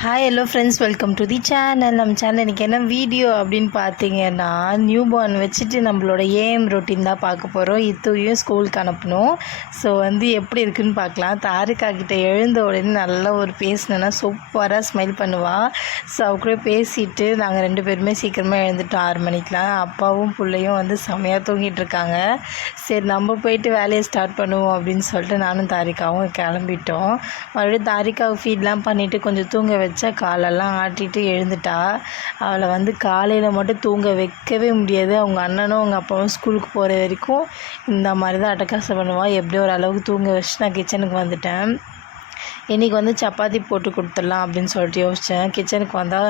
Hi hello friends, welcome to the channel. நம்ம channel இன்றைக்கி என்ன வீடியோ அப்படின்னு பார்த்தீங்கன்னா, நியூ பார்ன் வச்சுட்டு நம்மளோட ஏஎம் ரொட்டீன் தான் பார்க்க போகிறோம். இத்தையும் ஸ்கூலுக்கு அனுப்பணும். ஸோ எப்படி இருக்குதுன்னு பார்க்கலாம். தாரிகா கிட்டே எழுந்த உடனே நல்லா ஒரு பேசினேன்னா சூப்பராக ஸ்மைல் பண்ணுவாள். ஸோ அவ கூட பேசிவிட்டு நாங்கள் 2 பேருமே சீக்கிரமாக எழுந்துட்டோம். 6 மணிக்கெலாம். அப்பாவும் பிள்ளையும் செம்மையாக தூங்கிட்டு இருக்காங்க. சரி நம்ம போயிட்டு வேலையை ஸ்டார்ட் பண்ணுவோம் அப்படின்னு சொல்லிட்டு நானும் தாரிகாவும் கிளம்பிட்டோம். மறுபடியும் தாரிகாவை ஃபீட்லாம் பண்ணிவிட்டு கொஞ்சம் தூங்க வச்சா காலெல்லாம் ஆட்டிட்டு எழுந்துட்டா. அவளை காலையில் மட்டும் தூங்க வைக்கவே முடியாது. அவங்க அண்ணனும் அவங்க அப்பாவும் ஸ்கூலுக்கு போகிற வரைக்கும் இந்த மாதிரி தான் அட்டகாசம் பண்ணுவாள். எப்படியோ ஒரு அளவுக்கு தூங்க வச்சு நான் கிச்சனுக்கு வந்துட்டேன். இன்றைக்கி சப்பாத்தி போட்டு கொடுத்துடலாம் அப்படின்னு சொல்லிட்டு யோசித்தேன். கிச்சனுக்கு வந்தால்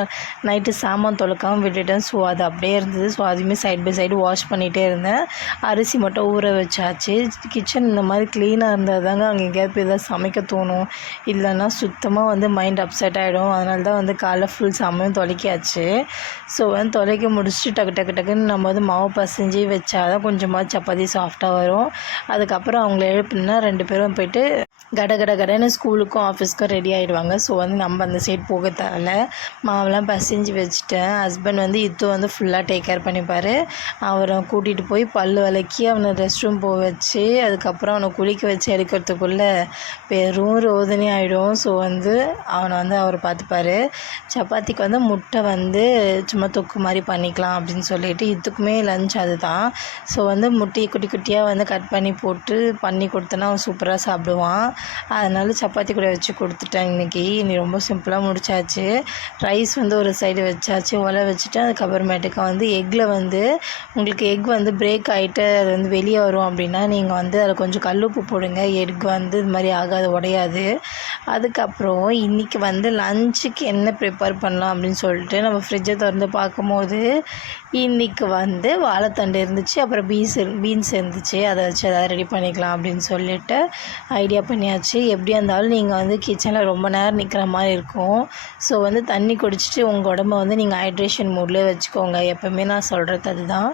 நைட்டு சாமான் தொலைக்காமல் விட்டுட்டேன். ஸோ அது அப்படியே இருந்தது. ஸோ அதுவுமே சைட் பை சைடு வாஷ் பண்ணிகிட்டே இருந்தேன். அரிசி மட்டும் ஊற வச்சாச்சு. கிச்சன் இந்த மாதிரி க்ளீனாக இருந்தால் தாங்க அங்கே எங்கேயாவது போய் எதாவது சமைக்க தோணும். இல்லைன்னா சுத்தமாக மைண்ட் அப்செட் ஆகிடும். அதனால தான் காலைல ஃபுல் சமையல் தொலைக்காச்சு. ஸோ தொலைக்க முடிச்சுட்டு டக்கு டக்குன்னு நம்ம மாவு பசைஞ்சு வச்சா தான் கொஞ்சமாக சப்பாத்தி சாஃப்டாக வரும். அதுக்கப்புறம் அவங்கள எழுப்புனா 2 பேரும் போய்ட்டு கடன்னு ஸ்கூலுக்கும் ஆஃபீஸ்க்கும் ரெடி ஆகிடுவாங்க. ஸோ நம்ம அந்த சைட் போக தேவையில்ல. மாவெல்லாம் பசைஞ்சு வச்சுட்டேன். ஹஸ்பண்ட் இத்து ஃபுல்லாக டேக் கேர் பண்ணிப்பார். அவரை கூட்டிகிட்டு போய் பல் விளக்கி அவனை ரெஸ்ட் ரூம் போக வச்சு அதுக்கப்புறம் அவனை குளிக்க வச்சு எடுக்கிறதுக்குள்ளே பெரும் ரோதனை ஆகிடும். ஸோ அவனை அவர் பார்த்துப்பார். சப்பாத்திக்கு முட்டை சும்மா தொக்கு மாதிரி பண்ணிக்கலாம் அப்படின்னு சொல்லிட்டு இதுக்குமே லஞ்ச் அது தான். ஸோ முட்டையை குட்டி குட்டியாக கட் பண்ணி போட்டு பண்ணி கொடுத்தனா அவன் சூப்பராக சாப்பிடுவான். அதனால சப்பாத்தி கூட வச்சு கொடுத்துட்டேன். இன்றைக்கி ரொம்ப சிம்பிளாக முடிச்சாச்சு. ரைஸ் ஒரு சைடு வச்சாச்சு, ஒலை வச்சுட்டு அதுக்கப்புறமேட்டுக்கு எக்கில் உங்களுக்கு எக் பிரேக் ஆகிட்டு அது வெளியே வரும் அப்படின்னா நீங்கள் அதில் கொஞ்சம் கல்லுப்பு போடுங்க. எக் இது மாதிரி ஆகாது, உடையாது. அதுக்கப்புறம் இன்றைக்கி லஞ்சுக்கு என்ன ப்ரிப்பேர் பண்ணலாம் அப்படின்னு சொல்லிட்டு நம்ம ஃப்ரிட்ஜை திறந்து பார்க்கும்போது இன்றைக்கி வாழைத்தண்டு இருந்துச்சு, அப்புறம் பீன்ஸ் இருந்துச்சு. அதை வச்சு எதாவது ரெடி பண்ணிக்கலாம் அப்படின்னு சொல்லிட்டு ஐடியா பண்ணியாச்சு. எப்படியா இருந்தாலும் நீங்கள் கிச்சனில் ரொம்ப நேரம் நிற்கிற மாதிரி இருக்கும். ஸோ தண்ணி குடிச்சிட்டு உங்கள் உடம்ப நீங்கள் ஹைட்ரேஷன் மூட்லேயே வச்சுக்கோங்க. எப்போவுமே நான் சொல்கிறது அதுதான்.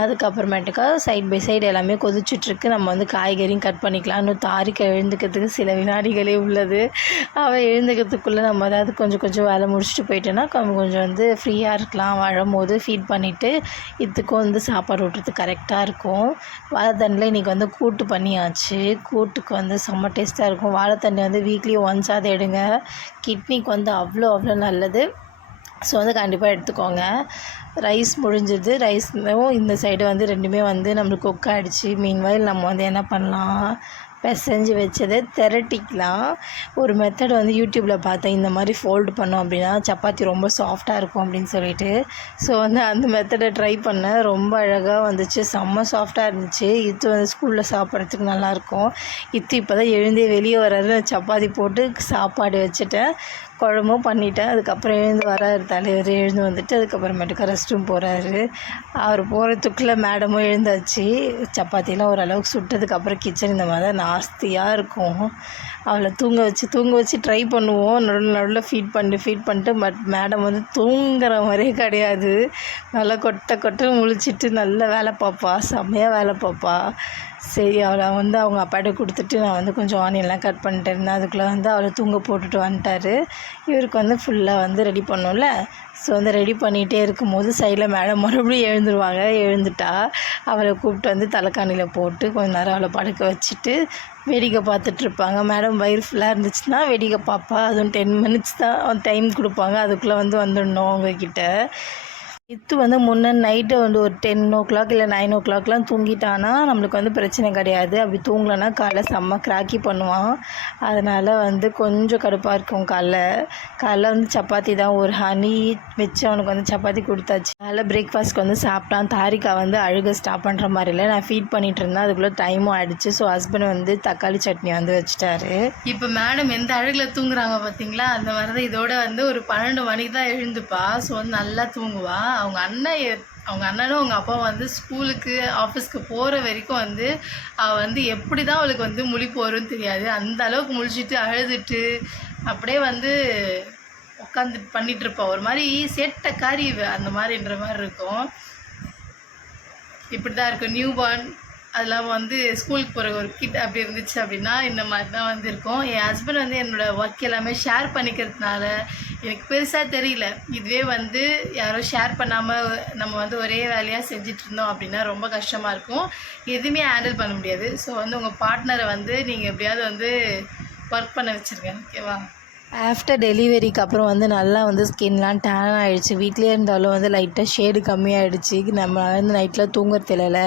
அதுக்கப்புறமேட்டுக்கா சைட் பை சைடு எல்லாமே கொதிச்சுட்ருக்கு. நம்ம காய்கறியும் கட் பண்ணிக்கலாம். இன்னும் தாரிக்கா எழுந்துக்கிறதுக்கு சில வினாடிகளே உள்ளது. அவள் எழுந்துக்கிறதுக்குள்ளே நம்ம ஏதாவது கொஞ்சம் வேலை முடிச்சுட்டு போயிட்டோன்னா கொஞ்சம் ஃப்ரீயாக இருக்கலாம். வரும்போது ஃபீட் பண்ணிவிட்டு இதுக்கும் சாப்பாடு ஊட்டுறதுக்கு கரெக்டாக இருக்கும். வாழைத்தண்டில் இன்றைக்கி கூட்டு பண்ணியாச்சு. கூட்டுக்கு செம்ம டேஸ்ட்டாக இருக்கும். வாழைத்தண்டு வீக்லி ஒன்ஸ் அதை எடுங்க. கிட்னிக்கு அவ்வளோ நல்லது. ஸோ கண்டிப்பாக எடுத்துக்கோங்க. ரைஸ் முடிஞ்சிது. ரைஸும் இந்த சைடு 2மே நம்மளுக்கு குக் ஆகிடுச்சு. மீன்வாயில் நம்ம என்ன பண்ணலாம், பிசைஞ்சு வச்சதை திரட்டிக்கலாம். ஒரு மெத்தட் யூடியூப்பில் பார்த்தேன். இந்த மாதிரி ஃபோல்டு பண்ணோம் அப்படின்னா சப்பாத்தி ரொம்ப சாஃப்டாக இருக்கும் அப்படின்னு சொல்லிட்டு. ஸோ அந்த மெத்தடை ட்ரை பண்ணேன். ரொம்ப அழகாக வந்துச்சு. செம்ம சாஃப்டாக இருந்துச்சு. இது ஸ்கூலில் சாப்பிட்றதுக்கு நல்லாயிருக்கும். இப்போ தான் எழுந்தே வெளியே வர்றாரு. சப்பாத்தி போட்டு சாப்பாடு வச்சுட்டேன், குழம்பும் பண்ணிட்டேன். அதுக்கப்புறம் எழுந்து வராரு தலைவர். எழுந்து வந்துட்டு அதுக்கப்புறமேட்டுக்கு ரெஸ்ட் ரூம் போகிறாரு. அவர் போகிறதுக்குள்ளே மேடமும் எழுந்தாச்சு. சப்பாத்திலாம் ஓரளவுக்கு சுட்டதுக்கப்புறம் கிச்சன் இந்த மாதிரி தான் நாஸ்தியாக இருக்கும். அவளை தூங்க வச்சு ட்ரை பண்ணுவோம். நடுவில் ஃபீட் பண்ணிட்டு பட் மேடம் தூங்குற மாதிரியே கிடையாது. நல்லா கொட்டை முழிச்சிட்டு நல்ல வேலை பார்ப்பா, செம்மையாக வேலை பார்ப்பா. சரி அவளை அவங்க அப்பாட்ட கொடுத்துட்டு நான் கொஞ்சம் ஆனியன்லாம் கட் பண்ணிட்டு இருந்தேன். அதுக்குள்ளே அவளை தூங்க போட்டுட்டு வந்துட்டார். இவருக்கு ஃபுல்லாக ரெடி பண்ணோம்ல. ஸோ ரெடி பண்ணிகிட்டே இருக்கும்போது சைடில் மேடம் மறுபடியும் எழுந்துட்டா. அவளை கூப்பிட்டு தலைக்காணியில் போட்டு கொஞ்சம் நேரம் அவளை படுக்க வச்சுட்டு வேடிக்கை பார்த்துட்ருப்பாங்க. மேடம் வயிறு ஃபுல்லாக இருந்துச்சுன்னா வேடிக்கை பார்ப்பா. அதுவும் 10 மினிட்ஸ் தான் டைம் கொடுப்பாங்க. அதுக்குள்ளே வந்துடணும் அவங்கக்கிட்ட. இது முன்னே நைட்டு ஒரு 10 o'clock இல்லை 9 o'clockலாம் தூங்கிட்டானா நம்மளுக்கு பிரச்சனை கிடையாது. அப்படி தூங்கலைன்னா காலைல செம்ம கிராக்கி பண்ணுவான். அதனால் கொஞ்சம் கடுப்பாக இருக்கும். காலைல சப்பாத்தி தான் ஒரு ஹனி வச்சு அவனுக்கு சப்பாத்தி கொடுத்தாச்சு. காலைல பிரேக்ஃபாஸ்ட்க்கு சாப்பிட்டான். தாரிகா அழுக ஸ்டாப் பண்ணுற மாதிரி இல்லை. நான் ஃபீட் பண்ணிகிட்டு இருந்தேன். அதுக்குள்ளே டைமும் ஆகிடுச்சு. ஸோ ஹஸ்பண்ட் தக்காளி சட்னி வச்சுட்டாரு. இப்போ மேடம் எந்த அழுகில் தூங்குறாங்க பார்த்தீங்களா? அந்த மாதிரி தான் இதோட ஒரு 12 மணிக்கு தான் எழுந்துப்பா. ஸோ நல்லா தூங்குவா. அவங்க அண்ணனும் அவங்க அப்பா ஸ்கூலுக்கு ஆஃபீஸ்க்கு போகிற வரைக்கும் அவள் எப்படி தான் அவளுக்கு முழிப்பு வரும்னு தெரியாது. அந்த அளவுக்கு முழிச்சிட்டு அழுதுட்டு அப்படியே உட்காந்து பண்ணிகிட்ருப்பா. ஒரு மாதிரி சேட்டைக்காரி அந்த மாதிரின்ற மாதிரி இருக்கும். இப்படி தான் இருக்கும் நியூ பார்ன். அதெல்லாம் வந்து ஸ்கூலுக்கு போகிற ஒரு கிட் அப்படி இருந்துச்சு அப்படின்னா இந்த மாதிரி தான் வந்து இருக்கும். என் ஹஸ்பண்ட் வந்து என்னோடய ஒர்க் எல்லாமே ஷேர் பண்ணிக்கிறதுனால எனக்கு பெருசாக தெரியல. இதுவே வந்து யாரோ ஷேர் பண்ணாமல் நம்ம வந்து ஒரே வேலையாக செஞ்சுட்டு இருந்தோம் அப்படின்னா ரொம்ப கஷ்டமாக இருக்கும். எதுவுமே ஹேண்டில் பண்ண முடியாது. ஸோ வந்து உங்கள் பார்ட்னரை வந்து நீங்கள் எப்படியாவது வந்து ஒர்க் பண்ண வச்சுருங்க. ஓகேவா? ஆஃப்டர் டெலிவரிக்கு அப்புறம் வந்து நல்லா வந்து ஸ்கின்லாம் டேன் ஆகிடுச்சு. வீட்லேயே இருந்தாலும் வந்து லைட்டாக ஷேடு கம்மியாகிடுச்சு. நம்ம வந்து நைட்டில் தூங்குறது இல்லைல்ல.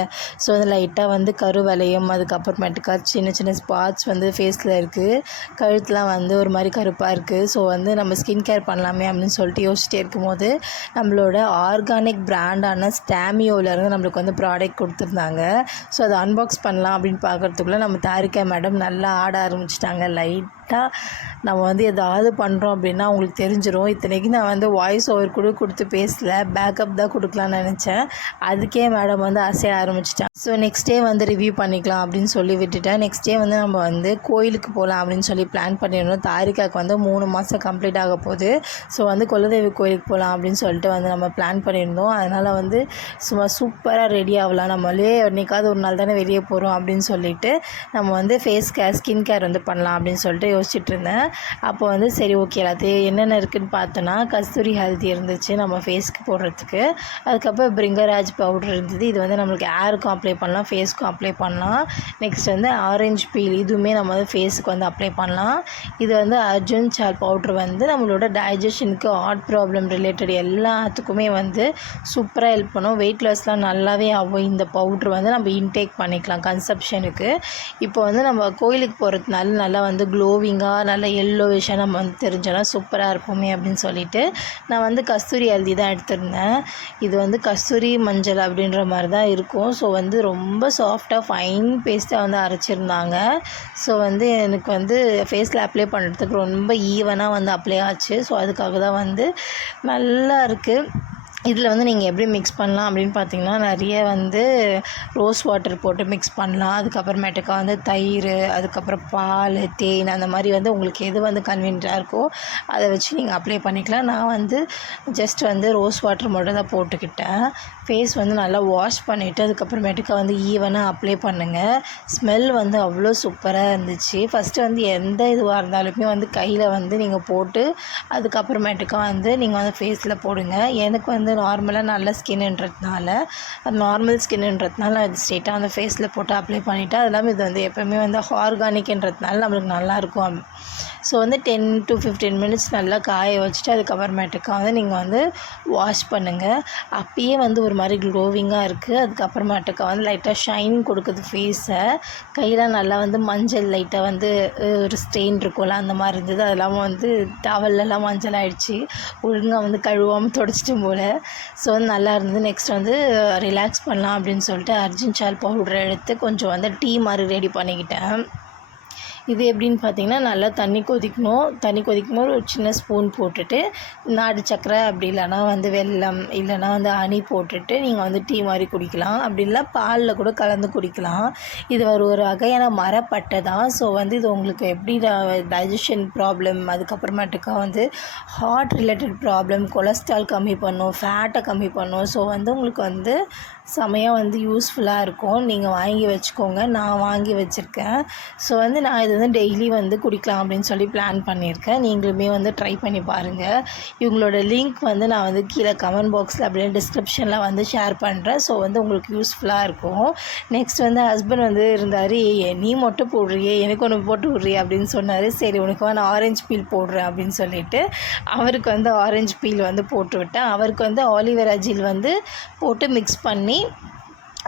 ஸோ வந்து லைட்டாக வந்து கருவளையம், அதுக்கப்புறமேட்டுக்கா சின்ன சின்ன ஸ்பாட்ஸ் வந்து ஃபேஸில் இருக்குது. கழுத்துலாம் வந்து ஒரு மாதிரி கருப்பாக இருக்குது. ஸோ வந்து நம்ம ஸ்கின் கேர் பண்ணலாமே அப்படின்னு சொல்லிட்டு யோசிச்சிட்டே இருக்கும்போது நம்மளோட ஆர்கானிக் பிராண்டான ஸ்டாமியோவிலேருந்து நம்மளுக்கு வந்து ப்ராடக்ட் கொடுத்துருந்தாங்க. ஸோ அதை அன்பாக்ஸ் பண்ணலாம் அப்படின்னு பார்க்குறதுக்குள்ளே நம்ம தாரிகா மேடம் நல்லா ஆட ஆரம்பிச்சிட்டாங்க. லைட்டாக நம்ம வந்து எதாவது பண்ணுறோம் அப்படின்னா உங்களுக்கு தெரிஞ்சிடும். இத்தனைக்கு நான் வந்து வாய்ஸ் ஓவர் கூட கொடுத்து பேசல, பேக்கப் தான் கொடுக்கலான்னு நினச்சேன். அதுக்கே மேடம் வந்து அசைய ஆரம்பிச்சிட்டாங்க. ஸோ நெக்ஸ்ட் டே வந்து ரிவ்யூ பண்ணிக்கலாம் அப்படின்னு சொல்லி விட்டுட்டேன். நெக்ஸ்ட் டே வந்து நம்ம வந்து கோயிலுக்கு போகலாம் அப்படின்னு சொல்லி பிளான் பண்ணியிருந்தோம். தாரிகாவுக்கு வந்து 3 மாதம் கம்ப்ளீட் ஆக போகுது. ஸோ வந்து குலதெய்வ கோயிலுக்கு போகலாம் அப்படின்னு சொல்லிட்டு வந்து நம்ம பிளான் பண்ணியிருந்தோம். அதனால் வந்து சும்மா சூப்பராக ரெடி ஆகலாம், நம்மளே என்றைக்காவது ஒரு நாள் தானே வெளியே போகிறோம் அப்படின்னு சொல்லிட்டு நம்ம வந்து ஃபேஸ் கேர் ஸ்கின் கேர் வந்து பண்ணலாம் அப்படின்னு சொல்லிட்டு யோசிச்சுட்டு இருந்தேன். அப்போ வந்து சரி ஓகே எல்லாத்தையும் என்னென்ன இருக்குதுன்னு பார்த்தோன்னா கஸ்தூரி ஹெல்தி இருந்துச்சு நம்ம ஃபேஸ்க்கு போடுறதுக்கு. அதுக்கப்புறம் பிரிங்கராஜ் பவுடர் இருந்தது. இது வந்து நம்மளுக்கு ஏருக்கும் அப்ளை பண்ணலாம், ஃபேஸ்க்கும் அப்ளை பண்ணலாம். நெக்ஸ்ட் வந்து ஆரஞ்சு பீல், இதுவுமே நம்ம வந்து ஃபேஸுக்கு வந்து அப்ளை பண்ணலாம். இது வந்து அர்ஜுன் சால் பவுட்ரு வந்து நம்மளோட டைஜஷனுக்கு, ஹார்ட் ப்ராப்ளம் ரிலேட்டட் எல்லாத்துக்குமே வந்து சூப்பராக ஹெல்ப் பண்ணும். வெயிட் லாஸ்லாம் நல்லாவே ஆகும். இந்த பவுட்ரு வந்து நம்ம இன்டேக் பண்ணிக்கலாம் கன்சப்ஷனுக்கு. இப்போ வந்து நம்ம கோயிலுக்கு போகிறதுனால நல்லா வந்து க்ளோவிங்காக நல்லா எல்லோவிஷாக நம்ம வந்து தெரிஞ்சோன்னா சூப்பராக இருப்போமே அப்படின்னு சொல்லிட்டு நான் வந்து கஸ்தூரி ஹல்தி தான் எடுத்திருந்தேன். இது வந்து கஸ்தூரி மஞ்சள் அப்படின்ற மாதிரி தான் இருக்கும். ஸோ வந்து ரொம்ப சாஃப்டாக ஃபைன் பேஸ்ட்டாக வந்து அரைச்சிருந்தாங்க. ஸோ வந்து எனக்கு வந்து ஃபேஸில் அப்ளை பண்ணுறதுக்கு ரொம்ப ஈவனாக வந்து அப்ளை ஆச்சு. ஸோ அதுக்காக தான் வந்து நல்லா இருக்குது. இதில் வந்து நீங்கள் எப்படி மிக்ஸ் பண்ணலாம் அப்படின்னு பார்த்தீங்கன்னா நிறைய வந்து ரோஸ் வாட்டர் போட்டு மிக்ஸ் பண்ணலாம். அதுக்கப்புறமேட்டுக்கா வந்து தயிர், அதுக்கப்புறம் பால், தேன், அந்த மாதிரி வந்து உங்களுக்கு எது வந்து கன்வீனியண்ட்டாக இருக்கோ அதை வச்சு நீங்கள் அப்ளை பண்ணிக்கலாம். நான் வந்து ஜஸ்ட் வந்து ரோஸ் வாட்டர் மட்டும் தான் போட்டுக்கிட்டேன். ஃபேஸ் வந்து நல்லா வாஷ் பண்ணிவிட்டு அதுக்கப்புறமேட்டுக்கா வந்து ஈவனாக அப்ளை பண்ணுங்கள். ஸ்மெல் வந்து அவ்வளோ சூப்பராக இருந்துச்சு. ஃபஸ்ட்டு வந்து எந்த இதுவாக இருந்தாலுமே வந்து கையில் வந்து நீங்கள் போட்டு அதுக்கப்புறமேட்டுக்கா வந்து நீங்கள் வந்து ஃபேஸில் போடுங்க. எனக்கு வந்து நார்மலாக நல்ல ஸ்கின்ன்றதுனால நார்மல் ஸ்கின்ன்றதுனால நான் இது ஸ்ட்ரெயிட்டாக அந்த ஃபேஸில் போட்டு அப்ளை பண்ணிவிட்டேன். அது இல்லாமல் இது வந்து எப்போயுமே வந்து ஆர்கானிக்ன்றதுனால நம்மளுக்கு நல்லாயிருக்கும். ஸோ வந்து 10 to 15 மினிட்ஸ் நல்லா காய வச்சுட்டு அதுக்கப்புறமேட்டுக்கா வந்து நீங்கள் வந்து வாஷ் பண்ணுங்கள். அப்பயே வந்து ஒரு மாதிரி க்ளோவிங்காக இருக்குது. அதுக்கப்புறமேட்டுக்கா வந்து லைட்டாக ஷைன் கொடுக்குது ஃபேஸை. கையில் நல்லா வந்து மஞ்சள் லைட்டாக வந்து ஒரு ஸ்டெயின் இருக்கும்ல அந்த மாதிரி இருந்தது. அது இல்லாமல் வந்து டவல்லாம் மஞ்சள் ஆகிடுச்சு, ஒழுங்காக வந்து கழுவாமல் தொடச்சிட்டும் போல். ஸோ வந்து நல்லா இருந்தது. நெக்ஸ்ட் வந்து ரிலாக்ஸ் பண்ணலாம் அப்படின்னு சொல்லிட்டு அர்ஜுன் சால் பவுடரை எடுத்து கொஞ்சம் வந்து டீ மாதிரி ரெடி பண்ணிக்கிட்டேன். இது எப்படின்னு பார்த்தீங்கன்னா நல்லா தண்ணி கொதிக்கணும். தண்ணி கொதிக்கும்போது ஒரு சின்ன ஸ்பூன் போட்டுட்டு நாட்டு சக்கரை, அப்படி இல்லைனா வந்து வெல்லம், இல்லைனா வந்து ஹனி போட்டுட்டு நீங்கள் வந்து டீ மாதிரி குடிக்கலாம். அப்படி இல்லை பாலில் கூட கலந்து குடிக்கலாம். இது ஒரு வகையான மரப்பட்டை தான். ஸோ வந்து இது உங்களுக்கு எப்படி டைஜஷன் ப்ராப்ளம், அதுக்கப்புறமேட்டுக்கா வந்து ஹார்ட் ரிலேட்டட் ப்ராப்ளம், கொலஸ்ட்ரால் கம்மி பண்ணும், ஃபேட்டை கம்மி பண்ணும். ஸோ வந்து உங்களுக்கு வந்து செமையாக வந்து யூஸ்ஃபுல்லாக இருக்கும். நீங்கள் வாங்கி வச்சுக்கோங்க. நான் வாங்கி வச்சுருக்கேன். ஸோ வந்து நான் இது வந்து டெய்லி வந்து குடிக்கலாம் அப்படின்னு சொல்லி பிளான் பண்ணியிருக்கேன். நீங்களுமே வந்து ட்ரை பண்ணி பாருங்கள். இவங்களோட லிங்க் வந்து நான் வந்து கீழே கமெண்ட் பாக்ஸில் அப்படியே டிஸ்கிரிப்ஷனில் வந்து ஷேர் பண்ணுறேன். ஸோ வந்து உங்களுக்கு யூஸ்ஃபுல்லாக இருக்கும். நெக்ஸ்ட் வந்து ஹஸ்பண்ட் வந்து இருந்தார், நீ மட்டும் போடுறியே, எனக்கு ஒன்று போட்டு விட்றியே அப்படின்னு சொன்னார். சரி உனக்கு நான் ஆரஞ்சு பீல் போடுறேன் அப்படின்னு சொல்லிட்டு அவருக்கு வந்து ஆரஞ்சு பீல் வந்து போட்டு விட்டேன். அவருக்கு வந்து ஆலிவேரா ஜெல் வந்து போட்டு மிக்ஸ் பண்ணி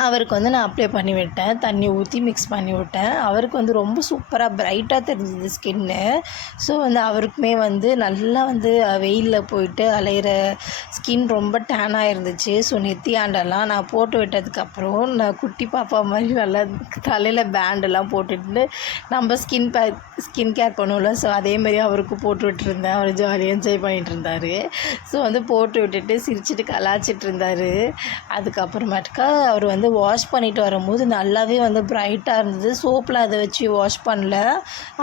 அவருக்கு வந்து நான் அப்ளை பண்ணி விட்டேன். தண்ணி ஊற்றி மிக்ஸ் பண்ணி விட்டேன். அவருக்கு வந்து ரொம்ப சூப்பராக பிரைட்டாக தெரிஞ்சுது ஸ்கின்னு. ஸோ வந்து அவருக்குமே வந்து நல்லா வந்து வெயிலில் போயிட்டு அலையிற ஸ்கின் ரொம்ப டேனாக இருந்துச்சு. ஸோ நெத்தியாண்டெல்லாம் நான் போட்டு விட்டதுக்கப்புறம் நான் குட்டி பாப்பா மாதிரி நல்லா தலையில் பேண்டெல்லாம் போட்டுட்டு நம்ம ஸ்கின் கேர் பண்ணுவோம்ல, ஸோ அதேமாரி அவருக்கு போட்டு விட்டுருந்தேன். அவர் ஜாலியாக என்ஜாய் பண்ணிகிட்டு இருந்தார். ஸோ வந்து போட்டு விட்டுட்டு சிரிச்சிட்டு கலாச்சிட்டு இருந்தார். அதுக்கப்புறமேட்டுக்கா அவர் வந்து வந்து வாஷ் பண்ணிட்டு வரும்போது நல்லாவே வந்து பிரைட்டாக இருந்தது. சோப்பில் அதை வச்சு வாஷ் பண்ணல.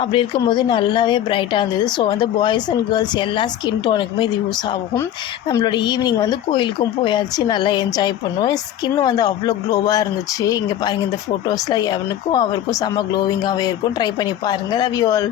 அப்படி இருக்கும்போது நல்லாவே பிரைட்டாக இருந்தது. ஸோ வந்து பாய்ஸ் அண்ட் கேர்ள்ஸ் எல்லா ஸ்கின் டோனுக்குமே இது யூஸ் ஆகும். நம்மளோட ஈவினிங் வந்து கோயிலுக்கும் போயாச்சு, நல்லா என்ஜாய் பண்ணோம். ஸ்கின் வந்து அவ்வளோ க்ளோவாக இருந்துச்சு. இங்கே பாருங்கள், இந்த ஃபோட்டோஸில் அவருக்கும் செம்ம க்ளோவிங்காகவே இருக்கும். ட்ரை பண்ணி பாருங்கள். Love you all.